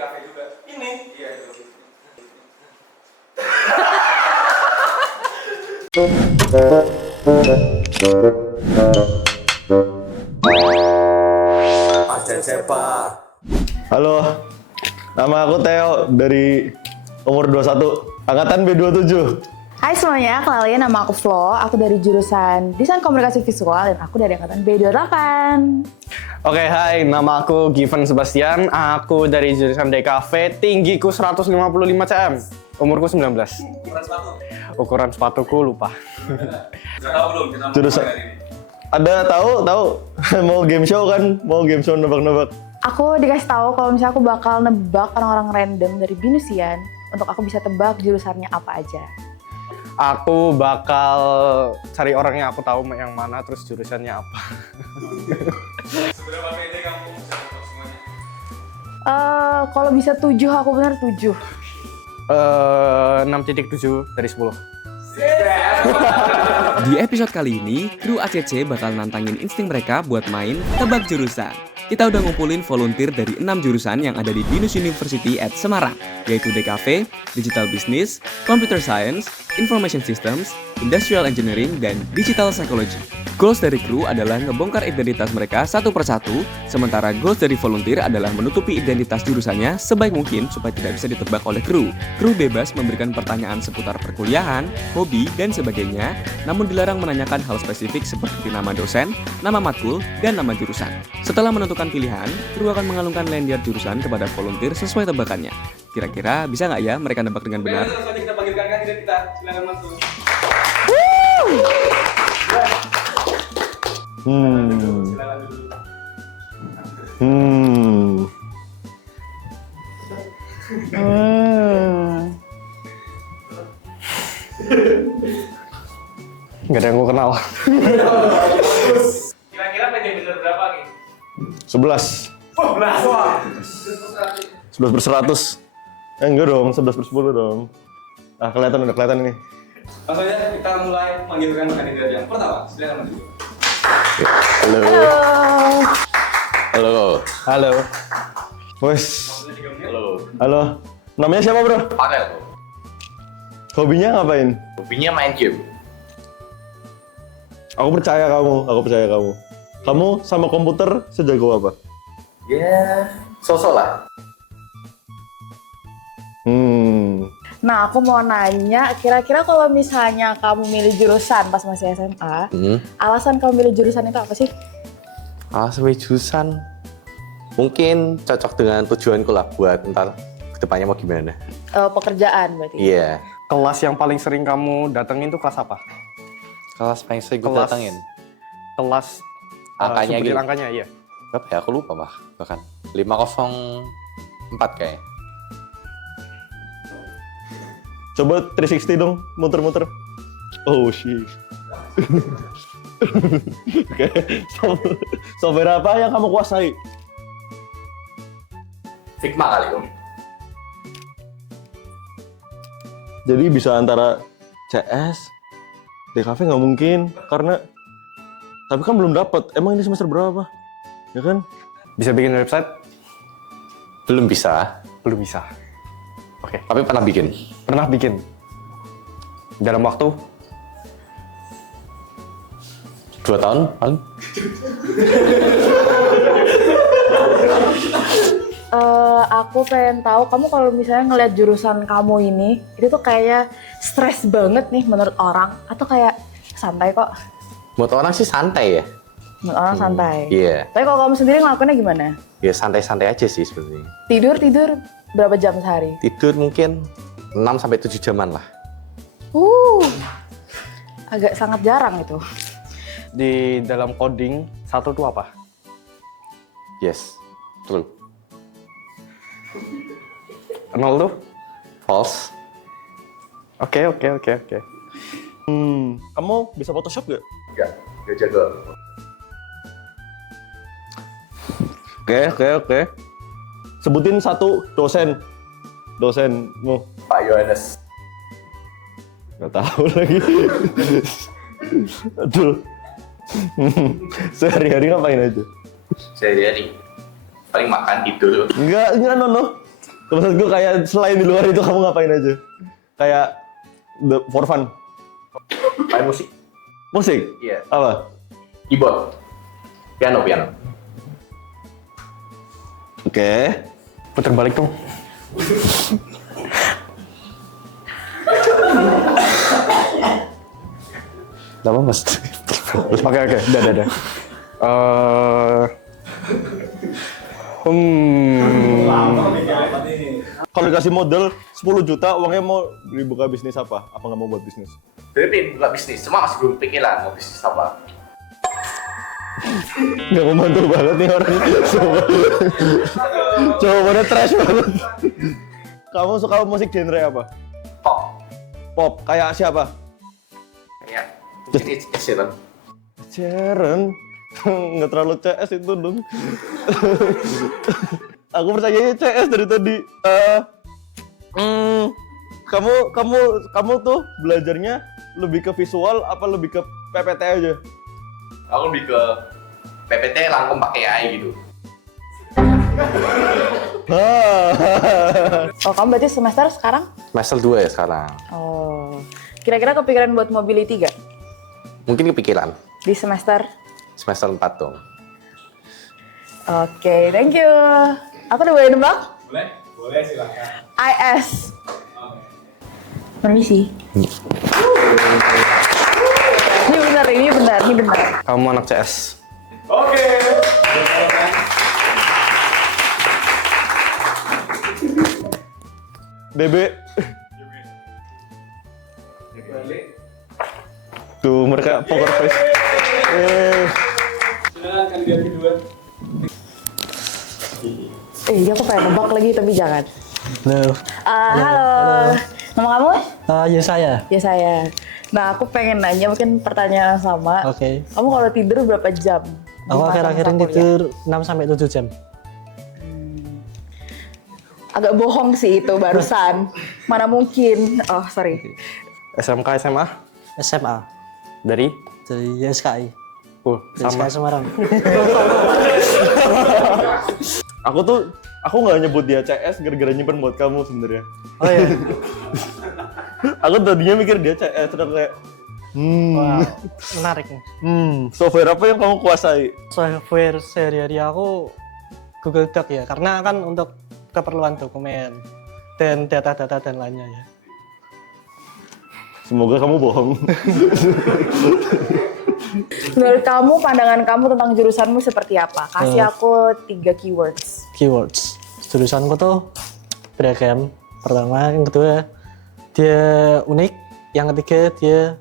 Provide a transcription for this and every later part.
DKV juga. Ini? Iya itu. Halo, nama aku Theo dari umur 21, angkatan B27. Hai semuanya, kenalin nama aku Flo, aku dari jurusan Desain Komunikasi Visual dan aku dari angkatan B28. Oke, hai, nama aku Given Sebastian, aku dari jurusan DKV, tinggiku 155 cm, umurku 19. Ukuran sepatu? Ukuran sepatuku lupa. Udah tahu belum kita mau Jurusan hari ini? ada tahu mau game show kan, mau game show nebak-nebak. Aku dikasih tahu kalau misalnya aku bakal nebak orang-orang random dari Binusian untuk aku bisa tebak jurusannya apa aja. Aku bakal cari orang yang aku tahu yang mana, terus jurusannya apa. Seberapa pede kamu bisa nebak semuanya? Kalau bisa 7, aku benar 7. 6.7 dari 10. Di episode kali ini, kru ACC bakal nantangin insting mereka buat main tebak jurusan. Kita udah ngumpulin volunteer dari 6 jurusan yang ada di Binus University at Semarang, yaitu DKV, Digital Business, Computer Science, Information Systems, Industrial Engineering, dan Digital Psychology. Goals dari kru adalah ngebongkar identitas mereka satu persatu, sementara goals dari volunteer adalah menutupi identitas jurusannya sebaik mungkin supaya tidak bisa ditebak oleh kru. Kru bebas memberikan pertanyaan seputar perkuliahan, hobi, dan sebagainya, namun dilarang menanyakan hal spesifik seperti nama dosen, nama matkul, dan nama jurusan. Setelah menentukan pilihan, kru akan mengalungkan lanyard jurusan kepada volunteer sesuai tebakannya. Kira-kira bisa nggak ya mereka nebak dengan benar? Langsung saja kita panggilkan kandidat kita. Silakan masuk. Silakan dulu. Nggak ada yang gue kenal. Kira-kira PD bener berapa nih? 11. Wah. 11/100. Enggak dong, 11/10 dong. Ah, udah kelihatan ini. Langsung aja kita mulai panggilkan kandidat yang pertama. Silakan maju. Halo. Halo. Halo. Wes. Halo. Halo. Namanya siapa, Bro? Panel. Hobinya ngapain? Hobinya main game. Aku percaya kamu. Kamu sama komputer sejago apa? Ya, sosok lah. Nah, aku mau nanya, kira-kira kalau misalnya kamu milih jurusan pas masih SMA, alasan kamu milih jurusan itu apa sih? Alasan jurusan mungkin cocok dengan tujuanku lah buat ntar kedepannya mau gimana. Pekerjaan berarti? Iya. Kelas yang paling sering kamu datengin tuh kelas apa? Kelas paling sering gue Kelas- datangin. Kelas Angkanya sebutin gitu. angkanya, iya. Berapa ya? Aku lupa bahkan. 504 kayak. Coba 360 dong, muter-muter. Oh shit. Oke, software apa yang kamu kuasai? Figma kali om. Jadi bisa antara CS, DKV nggak mungkin, karena tapi kan belum dapat. Emang ini semester berapa? Ya kan? Bisa bikin website? Belum bisa, Belum bisa. Oke. tapi pernah bikin. Pernah bikin? Dalam waktu? 2 tahun paling. Aku pengen tahu kamu kalau misalnya ngelihat jurusan kamu ini, itu tuh kayak stres banget nih menurut orang atau kayak santai kok? Buat orang sih santai ya. Menurut orang santai. Iya. Tapi kalau kamu sendiri ngelakuinnya gimana? Ya santai-santai aja sih sebenarnya. Tidur berapa jam sehari? Tidur mungkin 6 sampai 7 jaman lah. Agak sangat jarang itu. Di dalam coding, satu tuh apa? Yes. True. 0 tuh? False. Oke. Kamu bisa Photoshop gak? Enggak jago. Oke. Sebutin satu dosenmu. Pak Yohanes. Gak tahu lagi. Aduh. Sehari-hari ngapain aja? Sehari-hari paling makan tidur. Enggak, no. Maksud gue kayak selain di luar itu kamu ngapain aja? Kayak for fun. Main musik. Musik? Iya. Apa? Keyboard. Piano. Oke. Puter balik dong. Apa mas? Oke, udah. Kalau dikasih modal 10 juta, uangnya mau dibuka bisnis apa? Apa nggak mau buat bisnis? Tapi buka bisnis, cuma masih belum pikiran mau bisnis apa. Nggak membantu banget nih orang. Jawabannya trash banget. Kamu suka musik genre apa? Pop. Pop. Kayak siapa? Ya. Jadi Sheeran. Sharon. Nggak terlalu CS itu dong. Aku percayanya CS dari tadi. Kamu tuh belajarnya lebih ke visual apa lebih ke PPT aja? Aku lebih ke PPT langsung pakai AI gitu. Oh, kamu berarti semester sekarang? Semester 2 ya sekarang. Oh. Kira-kira kepikiran buat mobility gak? Mungkin kepikiran. Di semester? Semester 4 dong. Oke, thank you. Aku udah boleh nembak? Boleh silakan. IS. Permisi. Ini benar. Kamu anak CS. Oke. DB. Tuh mereka poker face. Silakan kandidat kedua. Aku pengen nebak lagi tapi jangan. Halo. Halo. Nama kamu? Ya saya. Ya saya. Nah, aku pengen nanya mungkin pertanyaan yang sama. Oke. Kamu kalau tidur berapa jam? di Aku masa akhir-akhir ini kuliah? tidur 6 sampai 7 jam. Agak bohong sih itu barusan. Mana mungkin? Oh, sorry. SMK, SMA? SMA Dari? dari YSKI. Dari Sama. YSKI Semarang. Aku nggak nyebut dia CS gara-gara nyimpen buat kamu sebenarnya. Oh iya. Aku tadinya mikir dia CS, terus kayak Wah, menarik nih. software apa yang kamu kuasai? Software sehari-hari aku Google Doc ya, karena kan untuk keperluan dokumen dan data-data dan lainnya ya. Semoga kamu bohong. Menurut kamu, pandangan kamu tentang jurusanmu seperti apa? Kasih aku 3 keywords. Keywords. Jurusanku tuh beragam. Pertama, yang kedua dia unik. Yang ketiga dia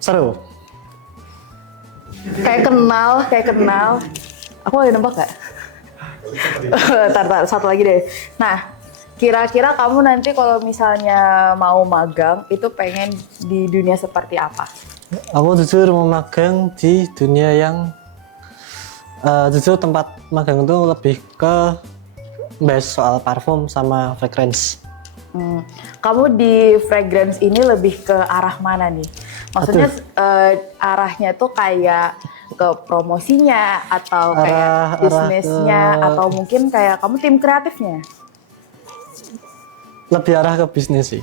seru. Kayak kenal. Aku boleh nebak gak? Tar, satu lagi deh. Nah, kira-kira kamu nanti kalau misalnya mau magang, itu pengen di dunia seperti apa? Aku jujur mau magang di dunia yang jujur tempat magang itu lebih ke bahas soal parfum sama fragrance. Kamu di fragrance ini lebih ke arah mana nih? Maksudnya arahnya tuh kayak ke promosinya atau kayak bisnisnya atau mungkin kayak kamu tim kreatifnya? Lebih arah ke bisnis sih.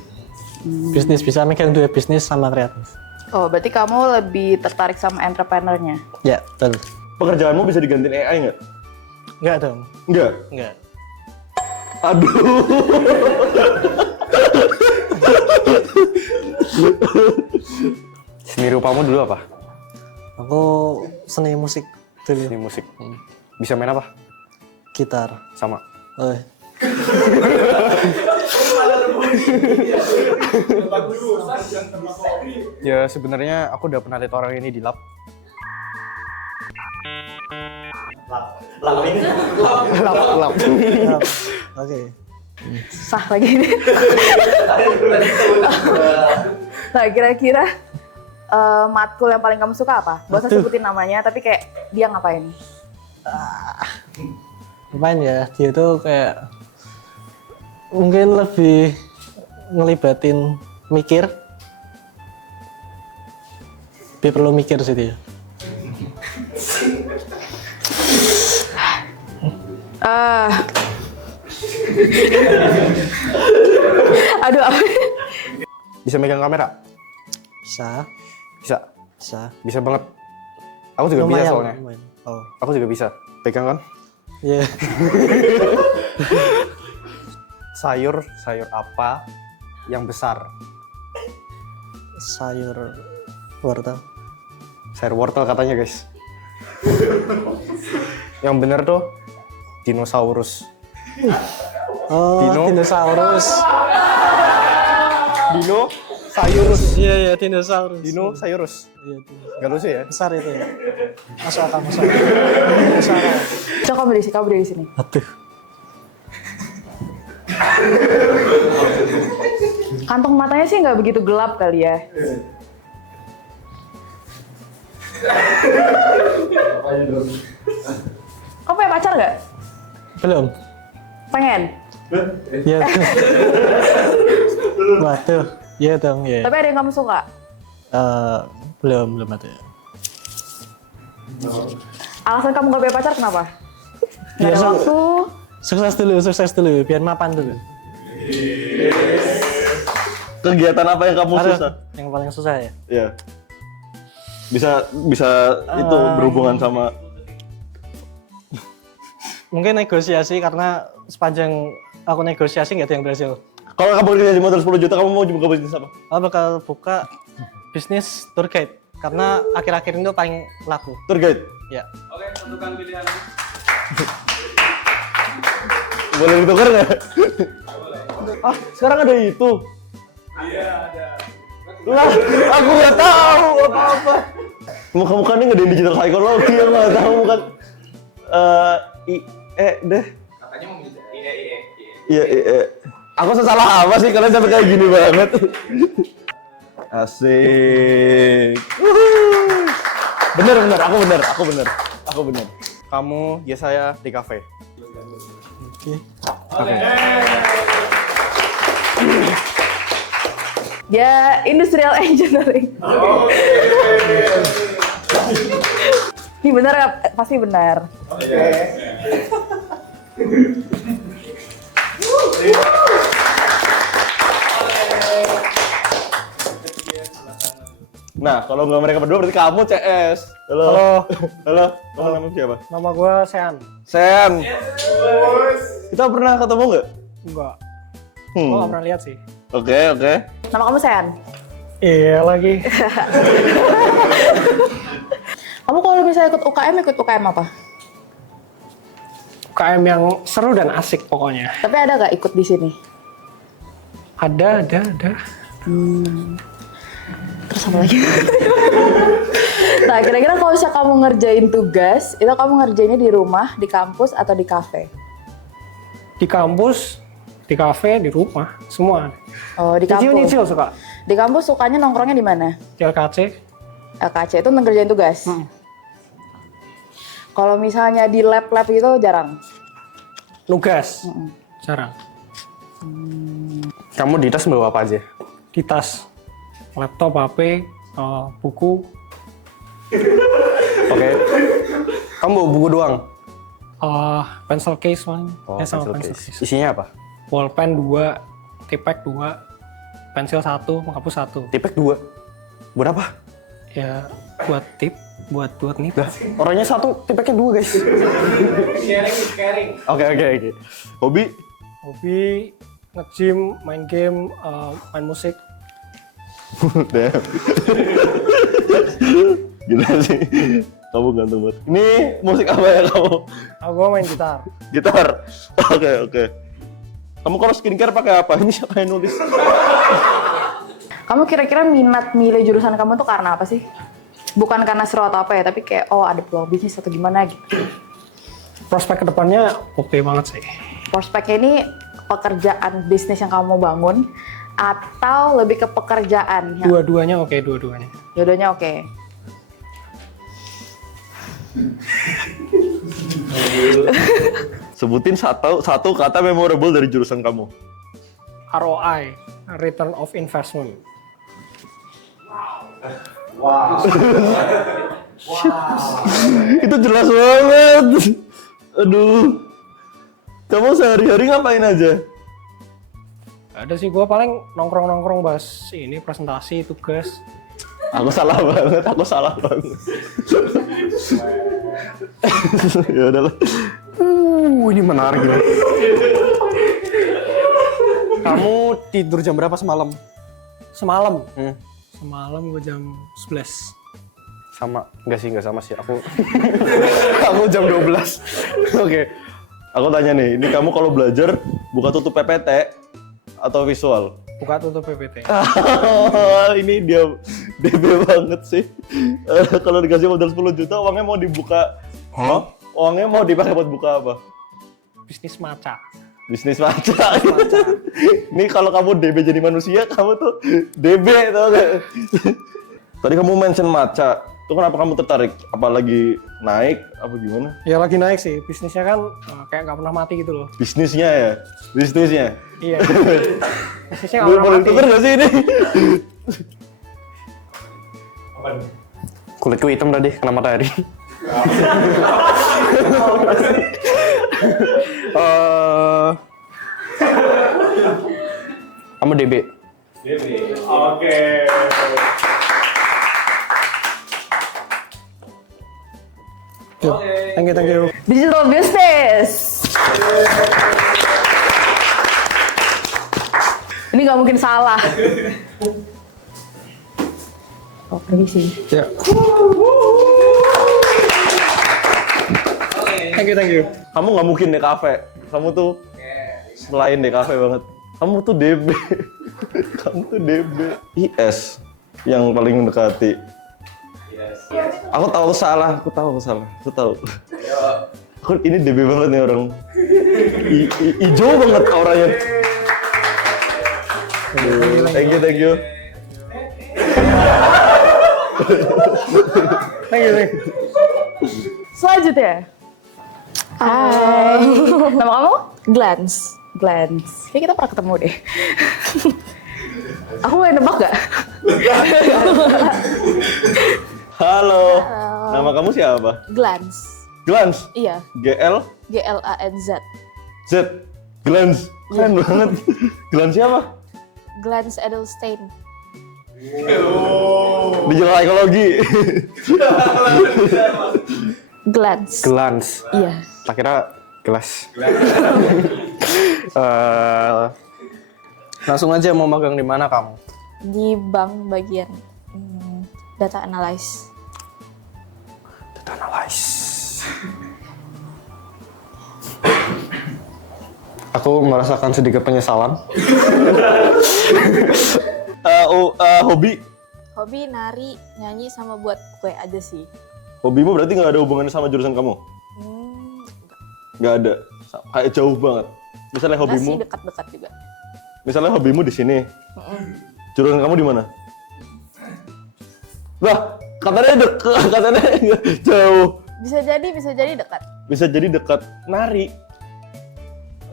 Bisnis, bisa megang dua bisnis sama kreatif. Oh, berarti kamu lebih tertarik sama entrepreneurnya? Ya, betul. Pekerjaanmu bisa digantiin AI nggak? Enggak dong. Nggak. Enggak. Aduh. Seni rupamu dulu apa? Aku seni musik dulu. Seni musik. Bisa main apa? Gitar. Sama. Oh. Ya sebenarnya aku udah pernah lihat orang ini di lab. Lab. Oke. Sah lagi ini. Nah, kira-kira matkul yang paling kamu suka apa? Gak usah sebutin namanya, tapi kayak dia ngapain? Ngapain ya? Dia tuh kayak mungkin lebih ngelibatin mikir. Dia perlu mikir sih dia. Eh. Aduh, apa? Bisa megang kamera? Bisa, Bisa. bisa. Bisa banget. Aku juga bisa soalnya. lumayan. Oh, Aku juga bisa. Pegang kan? iya. Sayur apa yang besar? Sayur wortel. Sayur wortel katanya, guys. Yang bener tuh dinosaurus. Oh, dinosaurus. Dinosaurus. Iya, iya, dinosaurus. Dinosaurus. Iya, Gak lucu ya? besar itu ya. Masuk akal, masuk akal. Masuk akal. Coba kamu dari sini. Aduh. Kantong matanya sih nggak begitu gelap kali ya. Kamu punya pacar nggak? Belum. Pengen. Iya. Waduh. Iya dong, ya. Tapi ada yang kamu suka? Belum ada. Alasan kamu nggak punya pacar kenapa? Nggak ada Biasa. waktu. Sukses dulu, biar mapan dulu. Kegiatan apa yang kamu Ada susah? yang paling susah ya? Iya. Bisa itu berhubungan sama Mungkin negosiasi, karena sepanjang aku negosiasi nggak ada yang berhasil. kalau kamu kerja di modal 10 juta, kamu mau buka bisnis apa? Aku bakal buka bisnis tour guide, karena akhir-akhir ini tuh paling laku. Tour guide. Ya. Oke, tentukan pilihan. Boleh ditukar nggak? Ah, sekarang ada itu. Iya, ada. Lah, aku nggak tahu apa-apa. Muka-mukanya nggak ada yang digital psychology, aku nggak tahu kan. Deh. Katanya mau milih IE. Iya. Aku salah apa sih kalian sampai kayak gini banget? Asik. Wuhu. Bener, aku bener. Kamu, ya saya di kafe. Ya, industrial engineering. Ini benar nggak? Pasti benar. Nah, kalau nggak mereka berdua berarti kamu CS. Halo. Kamu nama siapa? Nama gue Sean. Sen. Kita pernah ketemu nggak? Enggak. Hmm. Gue nggak pernah lihat sih. Oke. Nama kamu Sean. Iya lagi. Kamu kalau misalnya ikut UKM apa? UKM yang seru dan asik pokoknya. Tapi ada nggak ikut di sini? Ada. Terus apa lagi? Nah, kira-kira kalau misalnya kamu ngerjain tugas, itu kamu ngerjainnya di rumah, di kampus, atau di kafe? Di kampus, di kafe, di rumah, semua. Oh, di kampus. Nyicil suka. Di kampus sukanya nongkrongnya di mana? Di LKC. LKC itu ngerjain tugas. Kalau misalnya di lab-lab itu jarang. Nugas. Jarang. Kamu di tas bawa apa aja? Di tas. Laptop, HP, buku. Oke. Kamu bawa buku doang? Pencil case paling. Oh, Sama pencil case. Isinya apa? Bolpen 2, tipek 2, pensil 1, penghapus 1. Tipek 2. Buat apa? Ya buat tip, buat nip. Orangnya 1, tipeknya 2, guys. Sharing. Oke. Hobi? Hobi nge-gym, main game, main musik. Damn. Gila sih. Kamu ganteng banget. Ini musik apa ya kamu? Aku main gitar. Gitar. Oke. Kamu kalau skincare pakai apa? Ini siapa yang nulis? Kamu kira-kira minat milih jurusan kamu tuh karena apa sih? Bukan karena seru atau apa ya, tapi kayak ada peluang bisnis atau gimana gitu. Prospek kedepannya oke banget sih. Prospeknya ini pekerjaan bisnis yang kamu mau bangun atau lebih ke pekerjaan yang Dua-duanya oke, dua-duanya. jodohnya oke. Sebutin satu kata memorable dari jurusan kamu. ROI, Return of Investment. Itu jelas banget. Aduh. Kamu sehari-hari ngapain aja? Ada sih, gue paling nongkrong-nongkrong bahas ini presentasi, tugas. Aku salah banget. Ya udahlah. Ini menarik gila. Kamu tidur jam berapa semalam? Semalam, Hmm. semalam gue jam 11. Sama, enggak sama sih aku. Aku jam 12. Oke. Aku tanya nih, ini kamu kalau belajar buka tutup PPT atau visual? Buka tutup PPT. Ini dia DB banget sih. Kalau dikasih modal 10 juta, uangnya mau dibuka. Uangnya mau dipakai buat buka apa? Bisnis maca. Bisnis maca. Ini kalau kamu DB jadi manusia, kamu tuh DB tau gak? Tadi kamu mention maca. Itu kenapa kamu tertarik? Apalagi naik? Apa gimana? Ya lagi naik sih, bisnisnya kan kayak nggak pernah mati gitu loh. Bisnisnya ya? Bisnisnya? Iya. Bisnisnya nggak pernah Boleh mati. tuker gak sih ini? Kulitku hitam tadi kena matahari. Kamu DB. Oke. Thank you. Digital business. Ini nggak mungkin salah. Oh, permisi. Ya. Thank you. Kamu nggak mungkin di kafe. Kamu tuh selain di kafe banget. Kamu tuh DB. Kamu tuh DB. IS yang paling mendekati. Aku tahu aku salah. Aku ini DB banget nih orang. Ijo banget auranya. Thank you. Thank you. Selanjutnya. Hai. Nama kamu? Glance. Glance. Kayaknya kita pernah ketemu deh. Aku boleh nebak gak? Halo. Nama kamu siapa? Glance. Glance. Iya. GL GLANZ. Z. Glance. Keren banget. Glance siapa? Glance Edelstein. Digital ekologi. Glance. Glance. Iya. Tak kira gelas. Langsung aja mau magang di mana kamu? Di bank bagian data analysis. Data analysis. Aku merasakan sedikit penyesalan. Hobi. Hobi nari, nyanyi sama buat kue aja sih. Hobimu berarti nggak ada hubungannya sama jurusan kamu? Nggak ada. Kayak jauh banget. Misalnya Enggak hobimu. sih, dekat-dekat juga. Misalnya hobimu di sini. Jurusan kamu di mana? Lah, katanya jauh. Bisa jadi dekat. Bisa jadi dekat. Nari.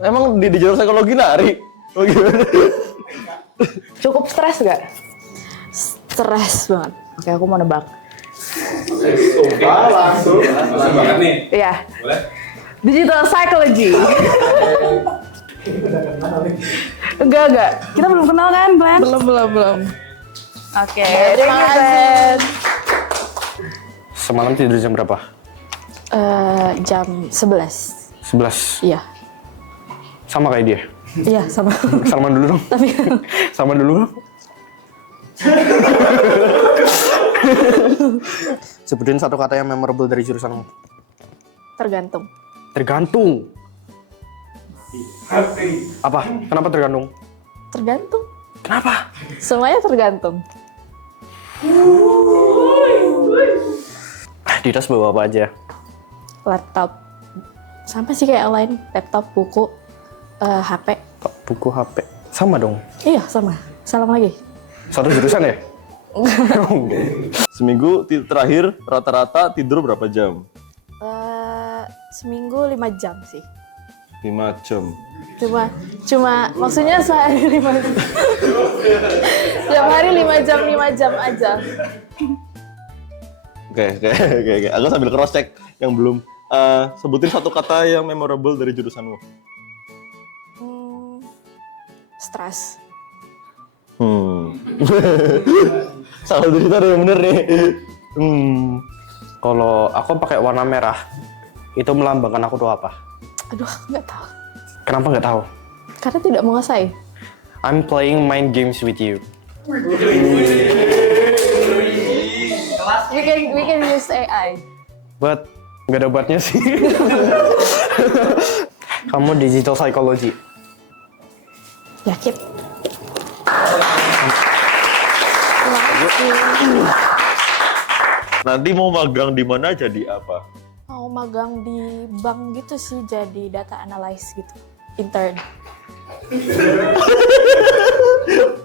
Emang di jurusan ekologi nari? Oh, gimana? Cukup stres gak? Stres banget. Oke, aku mau nebak. Langsung banget nih. Iya. Boleh? Digital psychology. Enggak. Kita belum kenal kan, Glenn? Belum. Oke, terima kasih. Semalam tidur jam berapa? Jam 11. 11. Iya. Sama kayak dia. Iya, sama. Salaman dulu dong. Tapi Salaman dulu dong. Sebutin satu kata yang memorable dari jurusanmu. tergantung. Tergantung. Apa? Kenapa tergantung? Tergantung. Kenapa? Semuanya tergantung. Di tas bawa apa aja? Laptop. Sama sih kayak lain. Laptop, buku, HP. Buku, HP. Sama dong. Iya, sama. Salam lagi. Satu jurusan ya? Seminggu terakhir rata-rata tidur berapa jam? Seminggu 5 jam sih. 5 jam. Cuma maksudnya sehari 5 jam. Tiap hari 5 jam aja. Oke. Aku sambil cross check yang belum. Sebutin satu kata yang memorable dari jurusanmu. Stras. Salah cerita yang bener nih. Kalau aku pakai warna merah, itu melambangkan aku tuh apa? Aduh, nggak tahu. Kenapa nggak tahu? Karena tidak menguasai. I'm playing mind games with you. We can use AI. But nggak ada buatnya sih. Kamu digital psychology. Yakin. Nanti mau magang di mana jadi apa? Mau magang di bank gitu sih, jadi data analyst gitu. Intern.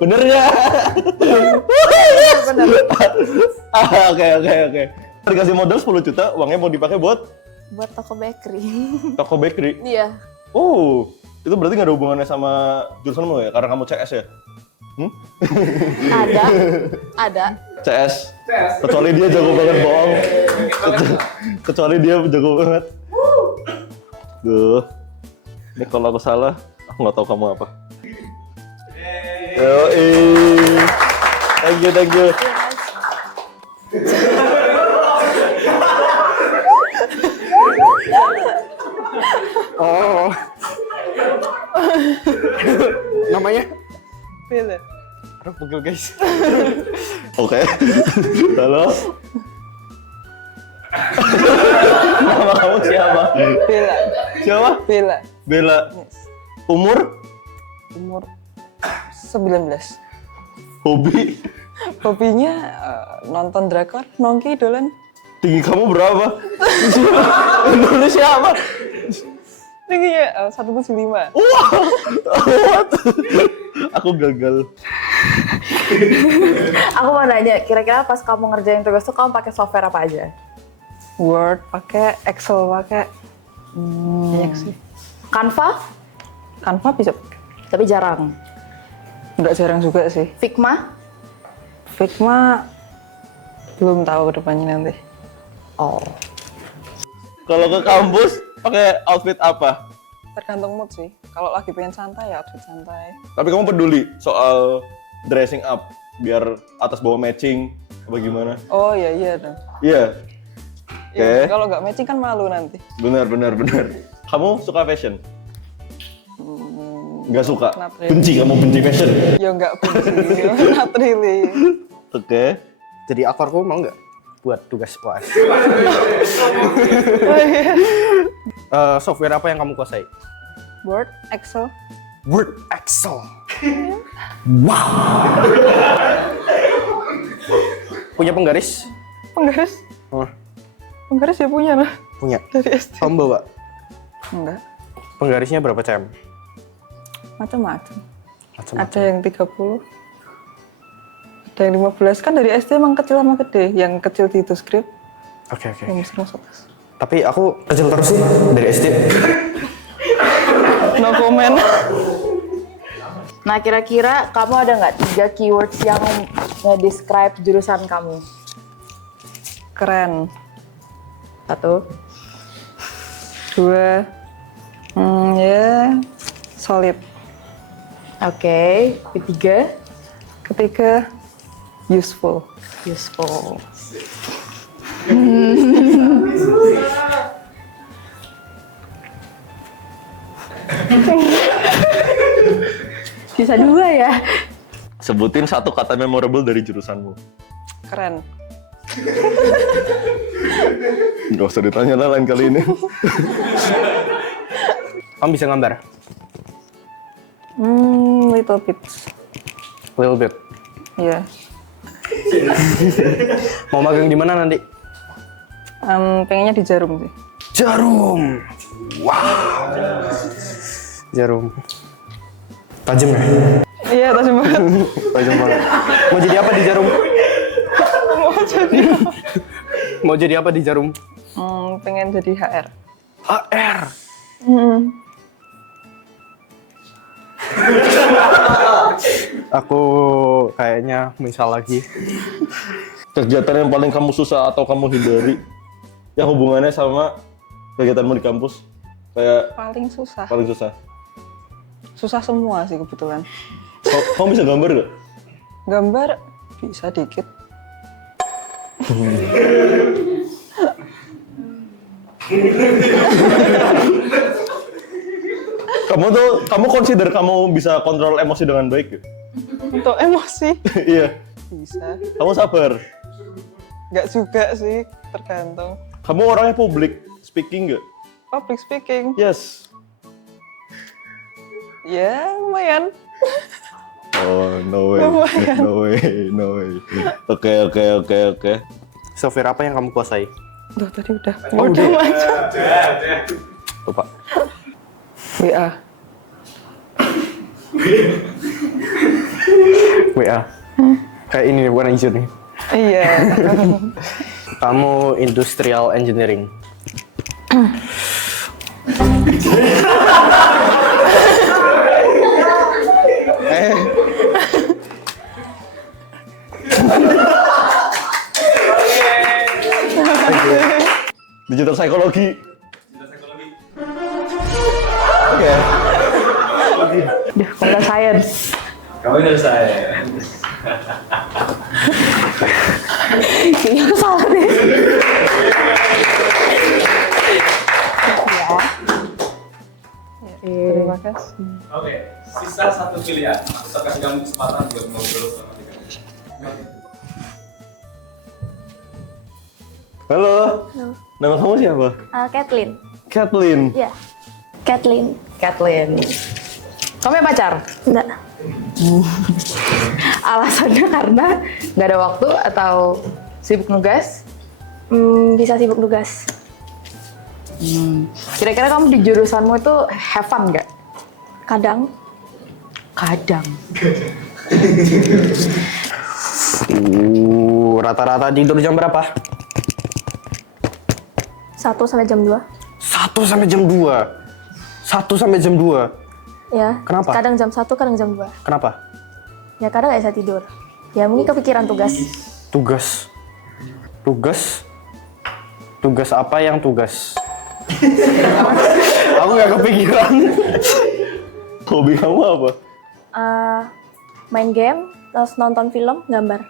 Bener ya? Bener. Oke. Dikasih modal 10 juta, uangnya mau dipakai buat Buat toko bakery. toko bakery. Iya. Oh, itu berarti nggak ada hubungannya sama jurusanmu ya? Karena kamu CS ya? Ada. CS. Kecuali dia jago banget bohong. Kecuali dia jago banget. Duh. Ini kalau aku salah, aku nggak tahu kamu apa. Yoi. Thank you. Oh. Namanya? Bella. Aduh, pegel guys. Oke. Halo. Nama kamu siapa? Bella. Siapa? Bella. Bella. Umur? Umur 19. Hobi? Hobinya nonton drakor, nongki, dolan. Tinggi kamu berapa? Dulu siapa? Tingginya 175. What? Aku gagal. Aku mau nanya, kira-kira pas kamu ngerjain tugas tuh kamu pakai software apa aja? Word pakai, Excel pakai. Banyak sih. Canva? Canva bisa pakai. Tapi jarang. Nggak jarang juga sih. Figma? Figma belum tahu ke depannya nanti. Oh. Kalau ke kampus pakai outfit apa? Tergantung mood sih. Kalau lagi pengen santai ya outfit santai. Tapi kamu peduli soal dressing up biar atas bawah matching apa gimana? Oh iya dong. Iya. Ya, Oke. kalau nggak matching kan malu nanti. Benar. Kamu suka fashion? Nggak suka? Not really. Benci, kamu benci fashion? Ya nggak benci, not really. Oke. Jadi aku mau nggak buat tugas UAS? Software apa yang kamu kuasai? Word, Excel. Word, Excel. Punya penggaris? Penggaris? Oh, Penggaris ya punya lah. punya. Dari SD. Kamu bawa? Enggak. Penggarisnya berapa cm? Macam-macam. Macam-macam. Ada yang 30. Ada yang 15. Kan dari SD emang kecil sama gede. Yang kecil di itu script. Oke. Yang besar masuk. Tapi aku kecil terus sih dari SD. No comment. Nah, kira-kira kamu ada nggak 3 keywords yang nge-describe jurusan kamu? Keren. 1. 2. Ya, solid. Oke. Ketiga, Ketiga, useful. useful. Bisa 2 ya? Sebutin satu kata memorable dari jurusanmu. Keren. Nggak usah ditanya lah lain kali ini. Kamu bisa gambar? Little bit. Little bit. Iya. Mau magang di mana nanti? Pengennya di Jarum sih. Jarum. Wow. Jarum. Tajam ya? Iya, tajam banget. Tajam banget. Mau jadi apa di Jarum? Mau jadi apa di Jarum? Pengen jadi HR. HR. Aku kayaknya misal lagi. Kegiatan yang paling kamu susah atau kamu hindari yang hubungannya sama kegiatanmu di kampus kayak Paling susah. paling susah. Susah semua sih kebetulan. Kamu bisa gambar gak? Gambar bisa dikit. Kamu consider kamu bisa kontrol emosi dengan baik ya? Untuk emosi Iya. bisa. Kamu sabar. Nggak juga sih, tergantung. Kamu orangnya public speaking gak? Public speaking, Yes. ya lumayan. Oh, no way. Lumayan. No way. No way. Oke. Software apa yang kamu kuasai? Duh, tadi udah. Oh, udah udah. macam. Lupa. WA. WA. Kayak ini nih, bukan Azure nih. Iya. Kamu industrial engineering. Digital psychology. Oke. Duh, computer science. Kamu dari saya. Kayaknya aku salah deh. Terima kasih. Oke, sisa satu pilihan. Aku kasih kamu kesempatan buat ngobrol sama kita. Halo. Nama kamu siapa? Kathleen. Kathleen. Ya. Kathleen. Kathleen. Kamu yang pacar? Enggak. Alasannya karena nggak ada waktu atau sibuk nugas? Bisa sibuk tugas. Kira-kira kamu di jurusanmu itu have fun nggak? Kadang. Kadang. Rata-rata tidur jam berapa? 1 sampai jam 2. 1 sampai jam 2. 1 sampai jam 2. Ya. Kenapa? Kadang jam 1, kadang jam 2. Kenapa? Ya kadang nggak bisa tidur. Ya mungkin kepikiran tugas. Tugas. Tugas apa yang tugas? Aku nggak kepikiran. Hobi kamu apa? Main game, terus nonton film, gambar.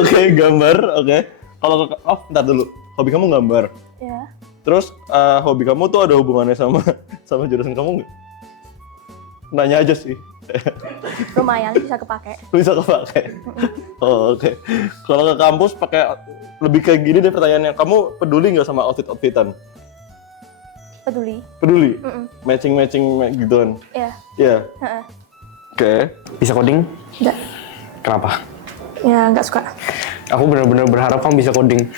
Oke, gambar. Oke. Kalau bentar dulu. Hobi kamu gambar. Ya. Terus hobi kamu tuh ada hubungannya sama jurusan kamu nggak? Nanya aja sih. Lumayan bisa kepake. Bisa kepake. Oh, oke. Kalau ke kampus pakai lebih kayak gini deh pertanyaannya. Kamu peduli nggak sama outfitan? Peduli. Peduli? Matching gituan? Ya. Iya. Heeh. Oke. Bisa coding? Enggak. Kenapa? Ya nggak suka. Aku benar-benar berharap kamu bisa coding.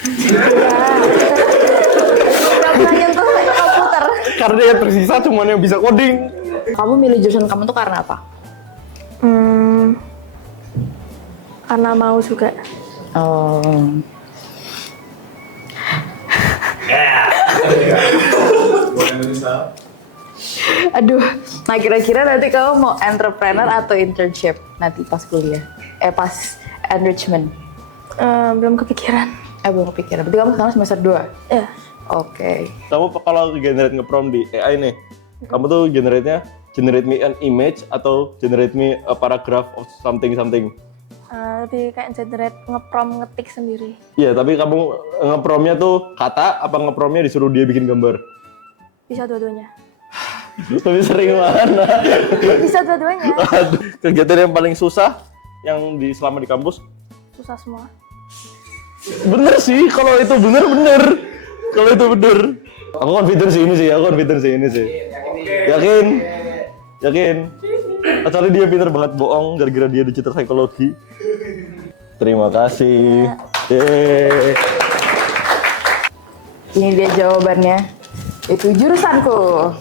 Nggak pernah nyentuh komputer. Karena yang tersisa cuma yang bisa coding. Kamu milih jurusan kamu tuh karena apa? Karena mau juga. Oh. Aduh, nah kira-kira nanti kamu mau entrepreneur atau internship nanti pas kuliah? Pas enrichment? Belum kepikiran. Belum kepikiran, berarti kamu sekarang semester 2? Ya. Oke. Kamu kalau generate nge-prompt di AI nih, kamu tuh generate me an image atau generate me a paragraph of something? Lebih kayak generate nge-prompt ngetik sendiri. Iya, tapi kamu nge-promptnya tuh kata apa nge-promptnya disuruh dia bikin gambar? Bisa dua-duanya. Lebih sering mana? Bisa dua-duanya. Aduh, kegiatan yang paling susah yang selama di kampus? Susah semua. Bener sih, kalau itu bener. Kalau itu bener. Aku confidence ini sih. Yakin. Kecuali dia pinter banget bohong gara-gara dia digital psikologi. Terima kasih. Yeay. Ini dia jawabannya. Itu jurusanku.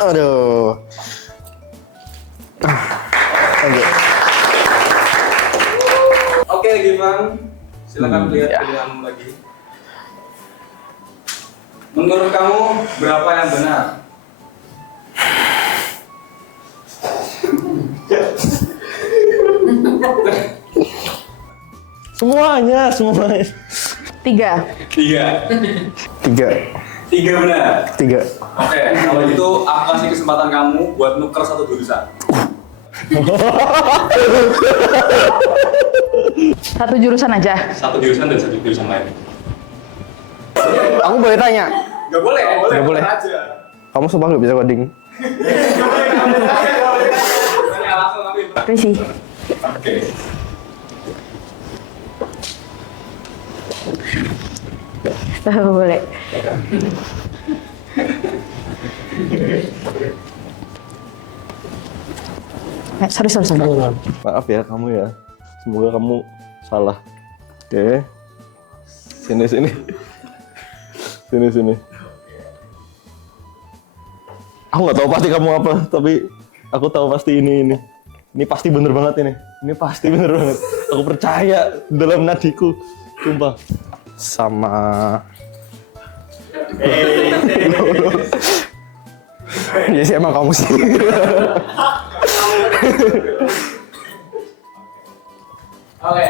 Aduh. Oke, Givan. Silakan lihat pilihanmu lagi. Menurut kamu berapa yang benar? Semuanya. 3. 3 benar. 3. Oke, kalau gitu aku kasih kesempatan kamu buat nuker satu jurusan. Satu jurusan aja. Satu jurusan dan satu jurusan lain. Aku boleh tanya? Gak boleh. Nggak boleh. Aja. Kamu sumpah nggak bisa coding? Langsung ambil. Risi. Oke. Boleh. Sorry. Maaf ya kamu ya. Semoga kamu salah. Oke. Sini. Sini. Aku nggak tahu pasti kamu apa, tapi aku tahu pasti ini. Ini pasti bener banget ini. Ini pasti bener banget. Aku percaya dalam nadiku. Sumpah. Sama ya sih emang kamu sih. Oke.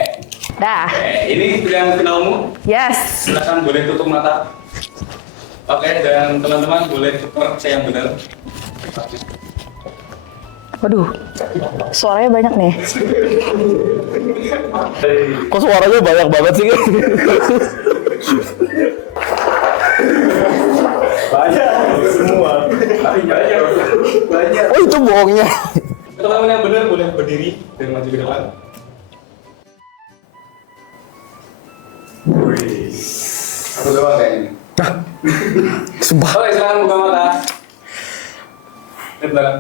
Dah. Ini pilihan finalmu. Yes. Silakan boleh tutup mata. Oke, dan teman-teman boleh tukar saya yang benar. Waduh. Suaranya banyak nih. Kok suaranya banyak banget sih? Banyak semua. Banyak. Oh itu bohongnya. Teman-teman yang benar boleh berdiri dan maju ke depan. Aku doang kayaknya. Sumpah. Oke, silakan buka mata. Lihat belakang.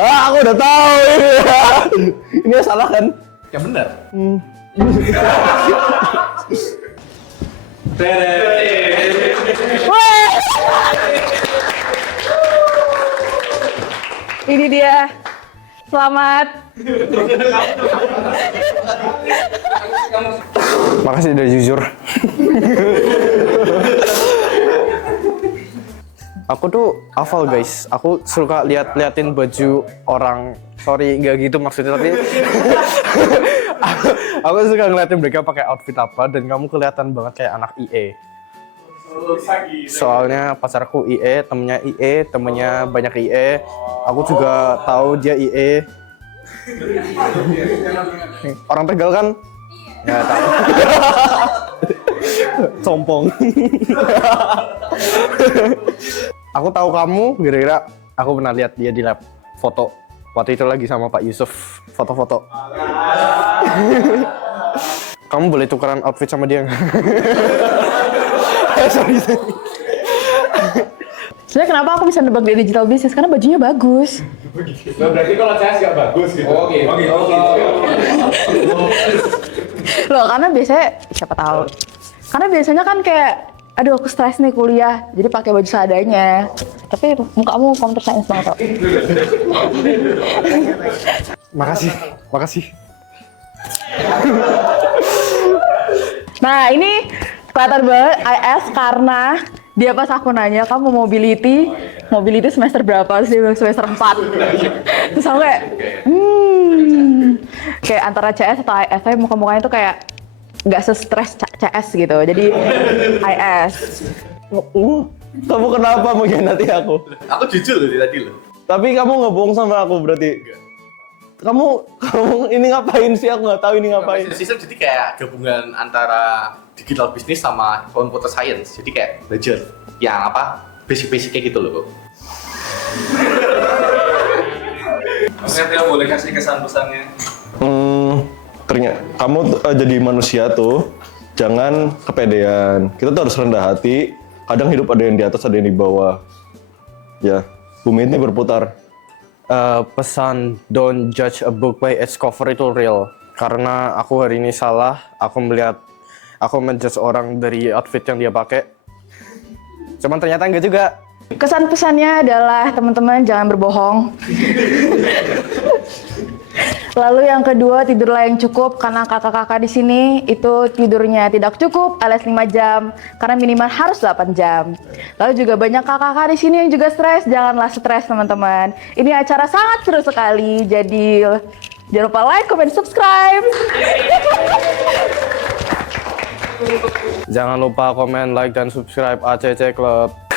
Aku udah tahu ini. Ini yang salah kan? Yang benar. Ini dia. Selamat. Makasih udah jujur. Aku tuh hafal guys. Aku suka liatin baju orang. Sorry, nggak gitu maksudnya tapi. Aku suka ngeliatin mereka pakai outfit apa dan kamu kelihatan banget kayak anak IE. Soalnya pacarku IE, temennya banyak IE. Aku juga tahu dia IE. Orang Tegal kan? Ya tahu. Sompong. Aku tahu kamu, kira-kira aku pernah lihat dia di lab foto. Waktu itu lagi sama Pak Yusuf, foto-foto. Kamu boleh tukeran outfit sama dia nggak? Sorry. Sebenarnya kenapa aku bisa nebak dia digital business? Karena bajunya bagus. Berarti kalau CS nggak bagus gitu. Oke. Loh, karena biasanya siapa tahu. Karena biasanya kan kayak, aduh aku stres nih kuliah, jadi pakai baju seadanya. Tapi mukamu computer science banget kok. Makasih. Nah ini kelihatan banget IS karena dia pas aku nanya kamu mobility semester berapa? Terus dia bilang semester 4. Terus aku kayak antara CS atau IS, saya muka-mukanya tuh kayak nggak se-stress CS gitu. Jadi IS. Kamu kenapa mengkhianati aku? Aku jujur loh tadi loh. Tapi kamu ngebohong sama aku berarti. Kamu ini ngapain sih? Aku nggak tahu ini ngapain. Sistem jadi kayak gabungan antara digital business sama computer science. Jadi kayak belajar yang apa basic-basicnya gitu loh. Oke, Tio boleh kasih kesan pesannya. Ternyata kamu jadi manusia tuh jangan kepedean. Kita tuh harus rendah hati. Kadang hidup ada yang di atas, ada yang di bawah. Ya, bumi ini berputar. Pesan don't judge a book by its cover itu real. Karena aku hari ini salah, aku menjudge orang dari outfit yang dia pakai. Cuman ternyata enggak juga. Kesan pesannya adalah teman-teman jangan berbohong. Lalu yang kedua, tidurlah yang cukup karena kakak-kakak di sini itu tidurnya tidak cukup alias 5 jam karena minimal harus 8 jam. Lalu juga banyak kakak-kakak di sini yang juga stres. Janganlah stres teman-teman. Ini acara sangat seru sekali. Jadi jangan lupa like, comment, subscribe. Jangan lupa komen, like, dan subscribe ACC Club.